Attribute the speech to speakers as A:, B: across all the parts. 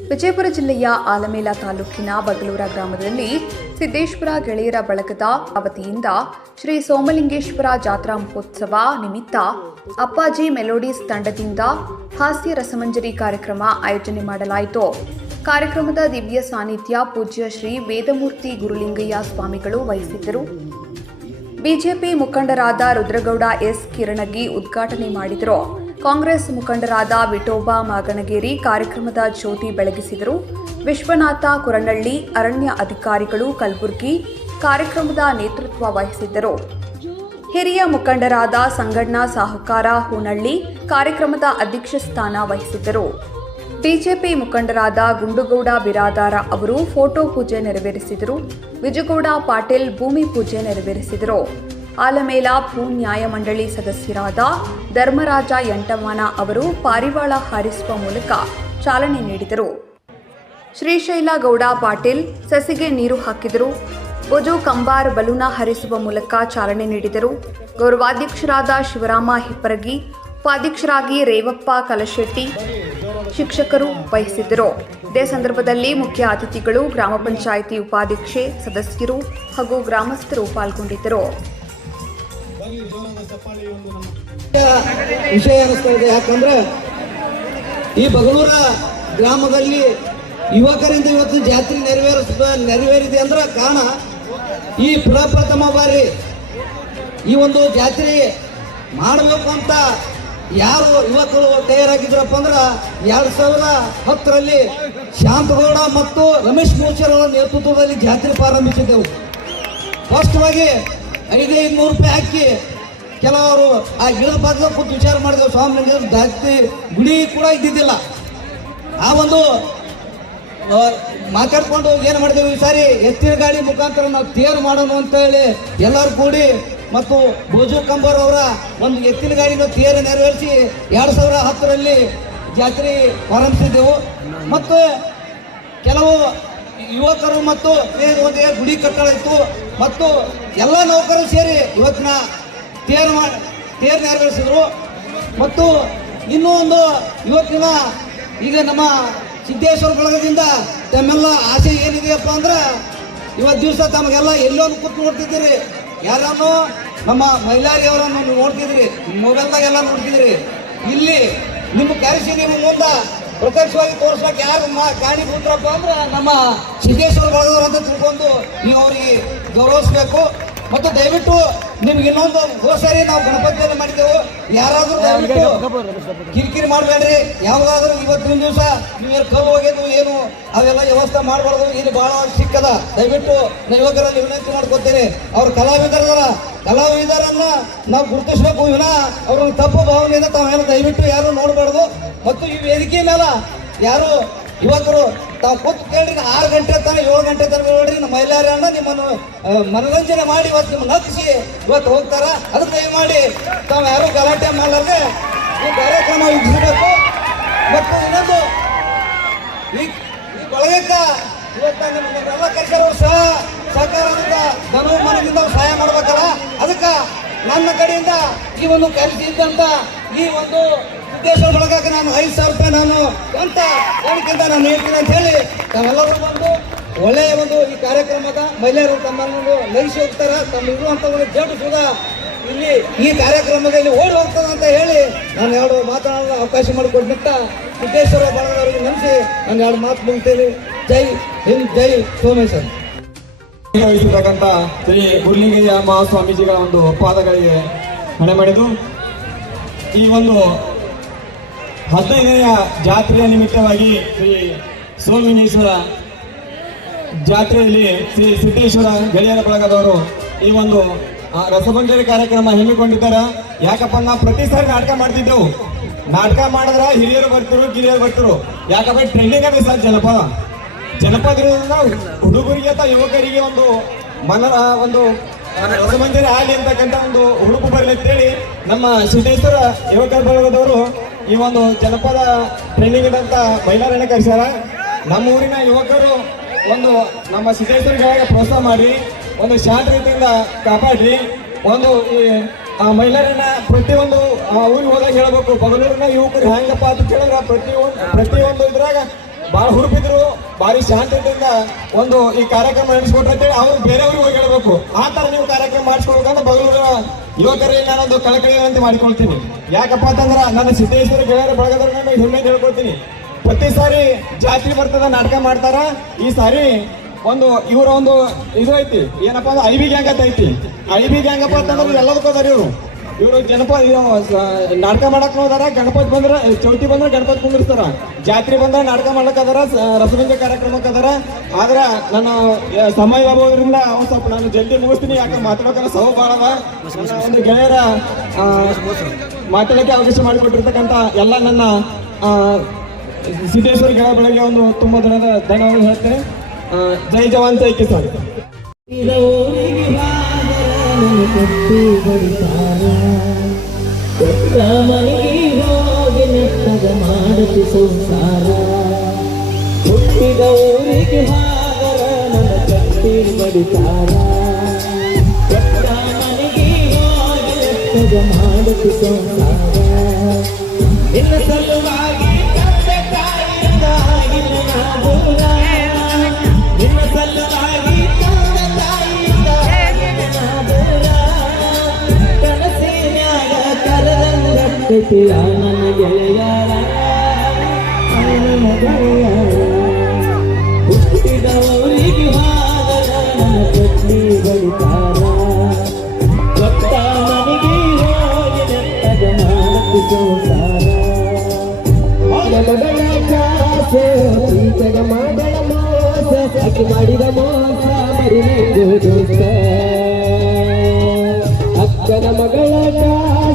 A: ವಿಜಯಪುರ ಜಿಲ್ಲೆಯ ಆಲಮೇಲ ತಾಲೂಕಿನ ಬಗಲೂರ ಗ್ರಾಮದಲ್ಲಿ ಸಿದ್ದೇಶ್ವರ ಗೆಳೆಯರ ಬಳಗದ ಅವತಿಯಿಂದ ಶ್ರೀ ಸೋಮಲಿಂಗೇಶ್ವರ ಜಾತ್ರಾ ಮಹೋತ್ಸವ ನಿಮಿತ್ತ ಅಪ್ಪಾಜಿ ಮೆಲೋಡೀಸ್ ತಂಡದಿಂದ ಹಾಸ್ಯ ರಸಮಂಜರಿ ಕಾರ್ಯಕ್ರಮ ಆಯೋಜನೆ ಮಾಡಲಾಯಿತು. ಕಾರ್ಯಕ್ರಮದ ದಿವ್ಯ ಸಾನ್ನಿಧ್ಯ ಪೂಜ್ಯ ಶ್ರೀ ವೇದಮೂರ್ತಿ ಗುರುಲಿಂಗಯ್ಯ ಸ್ವಾಮಿಗಳು ವಹಿಸಿದ್ದರು. ಬಿಜೆಪಿ ಮುಖಂಡರಾದ ರುದ್ರಗೌಡ ಎಸ್ ಕಿರಣಗಿ ಉದ್ಘಾಟನೆ ಮಾಡಿದರು. ಕಾಂಗ್ರೆಸ್ ಮುಖಂಡರಾದ ವಿಠೋಬಾ ಮಾಗಣಗೇರಿ ಕಾರ್ಯಕ್ರಮದ ಜ್ಯೋತಿ ಬೆಳಗಿಸಿದರು. ವಿಶ್ವನಾಥ ಕುರನಳ್ಳಿ ಅರಣ್ಯ ಅಧಿಕಾರಿಗಳು ಕಲಬುರಗಿ ಕಾರ್ಯಕ್ರಮದ ನೇತೃತ್ವ ವಹಿಸಿದ್ದರು. ಹಿರಿಯ ಮುಖಂಡರಾದ ಸಂಗಣ್ಣ ಸಾಹುಕಾರ ಹೂನಳ್ಳಿ ಕಾರ್ಯಕ್ರಮದ ಅಧ್ಯಕ್ಷ ಸ್ಥಾನ ವಹಿಸಿದ್ದರು. ಬಿಜೆಪಿ ಮುಖಂಡರಾದ ಗುಂಡುಗೌಡ ಬಿರಾದಾರ ಅವರು ಫೋಟೋ ಪೂಜೆ ನೆರವೇರಿಸಿದರು. ವಿಜುಗೌಡ ಪಾಟೀಲ್ ಭೂಮಿ ಪೂಜೆ ನೆರವೇರಿಸಿದರು. ಆಲಮೇಲ ಭೂ ನ್ಯಾಯಮಂಡಳಿ ಸದಸ್ಯರಾದ ಧರ್ಮರಾಜ ಯಂಟಮಾನ ಅವರು ಪಾರಿವಾಳ ಹಾರಿಸುವ ಮೂಲಕ ಚಾಲನೆ ನೀಡಿದರು. ಶ್ರೀಶೈಲ ಗೌಡ ಪಾಟೀಲ್ ಸಸಿಗೆ ನೀರು ಹಾಕಿದರು. ಬೊಜು ಕಂಬಾರ್ ಬಲೂನ ಹರಿಸುವ ಮೂಲಕ ಚಾಲನೆ ನೀಡಿದರು. ಗೌರವಾಧ್ಯಕ್ಷರಾದ ಶಿವರಾಮ ಹಿಪ್ಪರಗಿ, ಉಪಾಧ್ಯಕ್ಷರಾಗಿ ರೇವಪ್ಪ ಕಲಶೆಟ್ಟಿ ಶಿಕ್ಷಕರು ವಹಿಸಿದ್ದರು. ಇದೇ ಸಂದರ್ಭದಲ್ಲಿ ಮುಖ್ಯ ಅತಿಥಿಗಳು ಗ್ರಾಮ ಪಂಚಾಯಿತಿ ಉಪಾಧ್ಯಕ್ಷೆ, ಸದಸ್ಯರು ಹಾಗೂ ಗ್ರಾಮಸ್ಥರು ಪಾಲ್ಗೊಂಡಿದ್ದರು.
B: ವಿಷಯ ಅನಿಸ್ತಾ ಇದೆ. ಯಾಕಂದ್ರೆ ಈ ಬಗಲೂರ ಗ್ರಾಮದಲ್ಲಿ ಯುವಕರಿಂದ ಇವತ್ತು ಜಾತ್ರೆ ನೆರವೇರಿಸ, ನೆರವೇರಿದೆ ಅಂದ್ರೆ ಕಾರಣ ಈ ಪ್ರಪ್ರಥಮ ಬಾರಿ ಈ ಒಂದು ಜಾತ್ರೆ ಮಾಡಬೇಕು ಅಂತ ಯಾರು ಯುವಕರು ತಯಾರಾಗಿದ್ರಪ್ಪ ಅಂದ್ರೆ ಎರಡ್ ಸಾವಿರದ ಹತ್ತರಲ್ಲಿ ಶಾಂತಗೌಡ ಮತ್ತು ರಮೇಶ್ ಮೋಚರ್ ಅವರ ನೇತೃತ್ವದಲ್ಲಿ ಜಾತ್ರೆ ಪ್ರಾರಂಭಿಸಿದ್ದೆವು. ಸ್ಪಷ್ಟವಾಗಿ ಐದೈದು ನೂರು ರೂಪಾಯಿ ಹಾಕಿ ಕೆಲವರು, ಆ ಗಿಡ ಭಾಗದ ಕೂತು ವಿಚಾರ ಮಾಡಿದ್ರು, ಸ್ವಾಮಿ ಜಾಸ್ತಿ ಗುಡಿ ಕೂಡ ಇದ್ದಿದ್ದಿಲ್ಲ. ಆ ಒಂದು ಮಾತಾಡ್ಕೊಂಡು ಏನು ಮಾಡಿದೆವು ಈ ಸಾರಿ, ಎತ್ತಿನ ಗಾಡಿ ಮುಖಾಂತರ ನಾವು ತೇರು ಮಾಡೋಣ ಅಂತ ಹೇಳಿ ಎಲ್ಲರೂ ಕೂಡಿ ಮತ್ತು ಭೋಜು ಕಂಬರ್ ಅವರ ಒಂದು ಎತ್ತಿನ ಗಾಡಿನ ತೇರು ನೆರವೇರಿಸಿ ಎರಡು ಸಾವಿರ ಹತ್ತರಲ್ಲಿ ಜಾತ್ರೆ ಪ್ರಾರಂಭಿಸಿದ್ದೆವು. ಮತ್ತು ಕೆಲವು ಯುವಕರು ಮತ್ತು ಒಂದು ಗುಡಿ ಕಟ್ಟಡ ಇತ್ತು. ಮತ್ತು ಎಲ್ಲ ನೌಕರರು ಸೇರಿ ಇವತ್ತಿನ ತೇರು ತೇರು ನೆರವೇರಿಸಿದ್ರು. ಮತ್ತು ಇನ್ನೂ ಒಂದು ಇವತ್ತಿನ ಈಗ ನಮ್ಮ ಸಿದ್ದೇಶ್ವರ ಬಳಗದಿಂದ ತಮ್ಮೆಲ್ಲ ಆಸೆ ಏನಿದೆಯಪ್ಪ ಅಂದ್ರೆ ಇವತ್ತು ದಿವಸ ತಮಗೆಲ್ಲ ಎಲ್ಲೊಂದು ಕೂತ್ ನೋಡ್ತಿದ್ದೀರಿ. ಯಾರನ್ನು ನಮ್ಮ ಮಹಿಳಾರಿಯವರನ್ನು ನೀವು ನೋಡ್ತಿದ್ರಿ ಮೊಬೈಲ್ದಾಗೆಲ್ಲ ನೋಡ್ತಿದ್ರಿ ಇಲ್ಲಿ ನಿಮ್ಮ ಕರೆಸಿ ನಿಮ್ಮ ಮುಂದೆ ಪ್ರತ್ಯಕ್ಷವಾಗಿ ತೋರ್ಸಕ್ಕೆ ಯಾರು ಕಾಣಿ ಕೂತ್ರಪ್ಪ ಅಂದ್ರೆ ನಮ್ಮ ಸಿದ್ದೇಶ್ವರ ಬಳಗದವರು ಅಂತ ತಿಳ್ಕೊಂಡು ನೀವು ಅವರಿಗೆ ಗೌರವಿಸ್ಬೇಕು. ಮತ್ತು ದಯವಿಟ್ಟು ನಿಮ್ಗೆ ಇನ್ನೊಂದು ಹೋದ ಸಾರಿ ನಾವು ಗಣಪತಿಯನ್ನು ಮಾಡಿದ್ದೆವು. ಯಾರಾದರೂ ದಯವಿಟ್ಟು ಕಿರಿಕಿರಿ ಮಾಡಬೇಡ್ರಿ. ಯಾವಾಗಾದ್ರೂ ಇವತ್ತಿನ ದಿವಸ ನೀವೇನು ಕಬ್ಬು ಹೋಗಿದ್ದು ಏನು ಅವೆಲ್ಲ ವ್ಯವಸ್ಥೆ ಮಾಡಬಾರ್ದು. ಇಲ್ಲಿ ಬಹಳ ಸಿಕ್ಕದ. ದಯವಿಟ್ಟು ನಾ ಯುವಕರಲ್ಲಿ ವಿನಂತಿ ಮಾಡ್ಕೊತೇನೆ. ಅವ್ರ ಕಲಾವಿದರದಾರ. ಕಲಾವಿದರನ್ನ ನಾವು ಗುರುತಿಸಬೇಕು. ವಿನ ಅವ್ರನ್ನ ತಪ್ಪು ಭಾವನೆಯಿಂದ ತಾವೆಲ್ಲ ದಯವಿಟ್ಟು ಯಾರು ನೋಡಬಾರ್ದು. ಮತ್ತು ಈ ವೇದಿಕೆ ಮೇಲೆ ಯಾರು ಯುವಕರು ತಾವು ಕೂತು ಕೇಳ್ರಿ ಆರು ಗಂಟೆ ತನಕ, ಏಳು ಗಂಟೆ ತನಕ ನೋಡ್ರಿ, ನಮ್ಮ ಮಹಿಳೆಯರ ಅಣ್ಣ ನಿಮ್ಮನ್ನು ಮನರಂಜನೆ ಮಾಡಿ ಇವತ್ತು ನಿಮ್ಮ ನಗಿಸಿ ಇವತ್ತು ಹೋಗ್ತಾರ? ಅದಕ್ಕೆ ದಯಮಾಡಿ ತಾವು ಯಾರು ಗಲಾಟೆ ಮಾಡಲಾರ್ದೆ ಈ ಕಾರ್ಯಕ್ರಮ ವೀಕ್ಷಿಸಬೇಕು ಮತ್ತು ಇನ್ನೊಂದು, ಈ ಬಳಗಕ್ಕ ಇವತ್ತ ನಿಮ್ಮೆಲ್ಲ ಕೈಸರವರು ಸಹ ಸಹಕಾರದಿಂದ ಧನು ಮನದಿಂದ ಸಹಾಯ ಮಾಡ್ಬೇಕಲ್ಲ? ಅದಕ್ಕೆ ನನ್ನ ಕಡೆಯಿಂದ ಈ ಒಂದು ಕಲಿಸಿದ್ದಂತ ಈ ಒಂದು ಸಿದ್ದೇಶ್ವರ ನಾನು ಐದು ಸಾವಿರ ರೂಪಾಯಿ ನಾನು ಅಂತ ಕಾಣಿಕೆಯಿಂದ ನಾನು ಹೇಳ್ತೀನಿ ಅಂತ ಹೇಳಿ ನಾವೆಲ್ಲರೂ ಬಂದು ಒಳ್ಳೆಯ ಒಂದು ಈ ಕಾರ್ಯಕ್ರಮದ ಮಹಿಳೆಯರು ತಮ್ಮನ್ನು ಲೈಸಿ ಹೋಗ್ತಾರೆ, ತಮ್ಮ ಇರುವಂಥ ಒಂದು ಜೇಟು ಕೂಡ ಇಲ್ಲಿ ಈ ಕಾರ್ಯಕ್ರಮದಲ್ಲಿ ಓಡಿ ಹೋಗ್ತದೆ ಅಂತ ಹೇಳಿ ನಾನು ಎರಡು ಮಾತನಾಡಲು ಅವಕಾಶ ಮಾಡಿಕೊಂಡಿದ್ದ ಸಿದ್ದೇಶ್ವರ ಬಳಗದವರಿಗೆ ನಂಬಿಸಿ ನಾನು ಎರಡು ಮಾತು ಮುಗಿತೇನೆ. ಜೈ ಹಿಂದ್, ಜೈ ಸೋಮೇಶ್ವರ್.
C: ಶ್ರೀ ಗುರುಲಿಂಗಯ್ಯ ಮಹಾಸ್ವಾಮೀಜಿಗಳ ಒಂದು ಪಾದಗಳಿಗೆ ಮನೆ ಮಾಡಿದ್ದು. ಈ ಒಂದು ಹದಿನೈದನೆಯ ಜಾತ್ರೆಯ ನಿಮಿತ್ತವಾಗಿ ಶ್ರೀ ಸೋಮಿನೇಶ್ವರ ಜಾತ್ರೆಯಲ್ಲಿ ಶ್ರೀ ಸಿದ್ದೇಶ್ವರ ಗೆಳೆಯರ ಬಳಗದವರು ಈ ಒಂದು ರಸಭಂಜರಿ ಕಾರ್ಯಕ್ರಮ ಹಮ್ಮಿಕೊಂಡಿದ್ದಾರೆ. ಯಾಕಪ್ಪ ನಾವು ಪ್ರತಿ ಸಾರಿ ನಾಟಕ ಮಾಡ್ತಿದ್ದೆವು. ನಾಟಕ ಮಾಡಿದ್ರ ಹಿರಿಯರು ಬರ್ತಿರು, ಕಿರಿಯರು ಬರ್ತಿರು. ಯಾಕಪ್ಪ ಟ್ರೆಂಡಿಂಗ್ ಅದೇ ಸರ್ ಜನಪದ ಜನಪದ ಹುಡುಗರಿಗೆ ಅಥವಾ ಯುವಕರಿಗೆ ಒಂದು ಮನರ ಒಂದು ರಸಮಂಜರಿ ಆಗಲಿ ಅಂತಕ್ಕಂಥ ಒಂದು ಹುಡುಕು ಬರಲಿ ಅಂತೇಳಿ ನಮ್ಮ ಸಿದ್ದೇಶ್ವರ ಯುವಕ ಬಳಗದವರು ಈ ಒಂದು ಜನಪದ ಟ್ರೈನಿಂಗ್ ಇದ್ದಂತ ಮಹಿಳಾರಣ್ಯ ಕರೆಸ್ಯಾರ. ನಮ್ಮ ಊರಿನ ಯುವಕರು ಒಂದು ನಮ್ಮ ಸಿದ್ದೇಶ್ವರಿಗೆ ಪ್ರೋತ್ಸಾಹ ಮಾಡಿ, ಒಂದು ಶಾಂತ ರೀತಿಯಿಂದ ಕಾಪಾಡ್ರಿ. ಒಂದು ಈ, ಆ ಮಹಿಳೆಯರನ್ನ ಪ್ರತಿಯೊಂದು ಊರಿಗೆ ಹೋದಾಗ ಹೇಳಬೇಕು, ಬಗಲೂರಿನ ಯುವಕರು ಹೆಂಗಪ್ಪ ಅಂತ ಕೇಳಿದ್ರೆ ಪ್ರತಿಯೊಂದು ಪ್ರತಿಯೊಂದು ಇದ್ರಾಗ ಬಹಳ ಹುರುಪಿದ್ರು ಭಾರಿ ಶಾಂತಿಯಿಂದ ಒಂದು ಈ ಕಾರ್ಯಕ್ರಮ ನಡೆಸ್ಕೊಟ್ರೆ ಅಂತೇಳಿ ಅವ್ರು ಬೇರೆಯವ್ರಿಗೆ ಹೋಗಿ ಹೇಳ್ಬೇಕು ಆ ಥರ ನೀವು ಕಾರ್ಯಕ್ರಮ ಮಾಡಿಸ್ಕೊಳ್ಬೇಕಂತ ಬಗಳೂರ ಯುವಕರಲ್ಲಿ ನಾನೊಂದು ಕಳಕಳಿ ಅಂತ ಮಾಡಿಕೊಳ್ತೀನಿ. ಯಾಕಪ್ಪ ಅಂತಂದ್ರೆ ನನ್ನ ಸಿದ್ದೇಶ್ವರ ಗೆಳೆಯರ ಬಳಗದವ್ರು ನಾನು ಹೆಮ್ಮೆ ಹೇಳ್ಕೊಳ್ತೀನಿ. ಪ್ರತಿ ಸಾರಿ ಜಾತ್ರೆ ಬರ್ತದ, ನಾಟಕ ಮಾಡ್ತಾರ. ಈ ಸಾರಿ ಒಂದು ಇವರ ಒಂದು ಇದು ಐತಿ. ಏನಪ್ಪಾ ಅಂದ್ರೆ ಐಬಿ ಗ್ಯಾಂಗ್ ಅಂತ ಐತಿ. ಐಬಿ ಗ್ಯಾಂಗಪ್ಪ ಅಂತಂದ್ರೆ ಎಲ್ಲದಕ್ಕೂ ಇವರು. ಇವರು ಜನಪದ ನಾಟಕ ಮಾಡಕ್ ಹೋದಾರ ಗಣಪತಿ ಬಂದ್ರ ಚೌತಿ ಬಂದ್ರ ಗಣಪತಿ ಕುಂದಿರ್ತಾರ ಜಾತ್ರೆ ಬಂದ್ರ ನಾಟಕ ಮಾಡಕ್ ಅದಾರ ರಸಗಂಜ ಕಾರ್ಯಕ್ರಮಕ್ಕೆ ಅದಾರ. ಆದ್ರ ನಾನು ಸಮಯ ಆಗೋದ್ರಿಂದ ಒಂದ್ ಸ್ವಲ್ಪ ನಾನು ಜಲ್ದಿ ಮುಗಿಸ್ತೀನಿ ಯಾಕಂದ್ರೆ ಮಾತಾಡೋಕಾರ ಸಹ ಭಾಳ ಅದ ಒಂದು ಗೆಳೆಯರ ಮಾತಾಡಕ್ಕೆ ಅವಕಾಶ ಮಾಡಿಕೊಟ್ಟಿರ್ತಕ್ಕಂಥ ಎಲ್ಲ ನನ್ನ ಸಿದ್ದೇಶ್ವರ ಗೆಳ ಬೆಳಗ್ಗೆ ಒಂದು ತುಂಬಾ ದಿನದ ಧನ್ಯವಾದ ಹೇಳ್ತೇನೆ. ಜೈ ಜವಾನ್ ಜೈ ಕಿಸಾನ್.
D: ಮನೆಗೆ ಹೋಗಿ ನೆಟ್ಟಗ ಮಾಡುತ್ತಿ ಸಂಸಾರ. ಹುಟ್ಟಿದ ಹಾಗರ ಕಟ್ಟಿ ಬಡಿತಾರ ಕೆಟ್ಟ ಮನೆಗೆ ಹೋಗಿ ಸಂಸಾರ. ನಿನ್ನ ಸಲುವಾಗಿ ತಂದೆ ತಾಯಿಯಿಂದ ಆಗಿಲ್ಲ. ಆ ನನ್ನ ಗೆಳೆಯರ ಹುಟ್ಟಿದವರಿಗೆ ನನ್ನ ಕಟ್ಟಿ ಬಡಿತಾರ ಕೊಟ್ಟ ನನಗೆ ಹೋಗಿ ಮಾಡಿದ ಮೋಸ ದೋಸ್ತ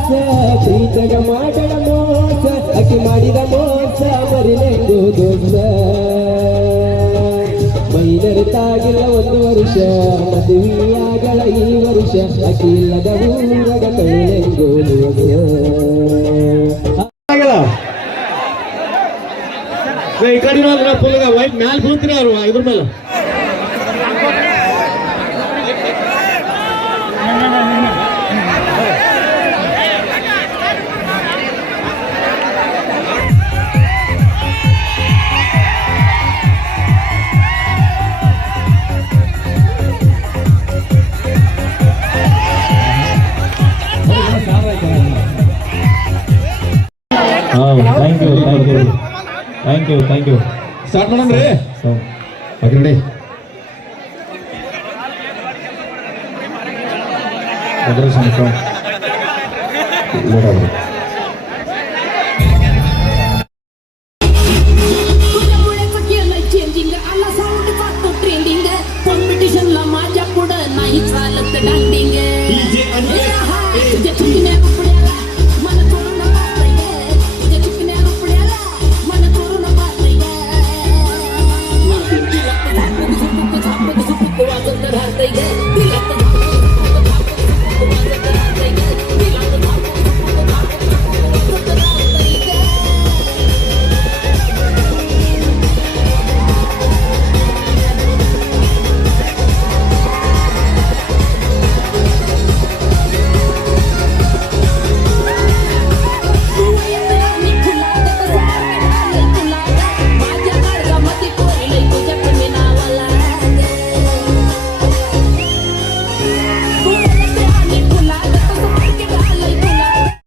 D: ಕಾಸ ಪ್ರೀತಗ ಮಾಡಳ ಮೋಸ, ಅಕ್ಕಿ ಮಾಡಿದ ಮೋಸ, ಮರಿನೆಂದು ದೋಸ್ತ. ಮೈನರಿತಾಗಿಲ್ಲ ಒಂದು ವರ್ಷ ಮದುವೆಯಾಗಳ ಈ ವರ್ಷ, ಅಕ್ಕಿ ಇಲ್ಲದ ಊರಗ ಕೈಲೆಂದು ಈ ಕಡೆ ಫುಲ್ ವೈಟ್ ಮ್ಯಾಲ ಬೀಳ್ತೀರಿ ಅವ್ರು ಇದ್ರ ಮೇಲೆ.
E: ಯು ಥ್ಯಾಂಕ್ ಯು
C: ಸ್ಟಾರ್ಟ್ ಮಾಡಮ್ರಿ
E: ಓಕೆ ರೆಡಿ ಸಂಖ್ಯೆ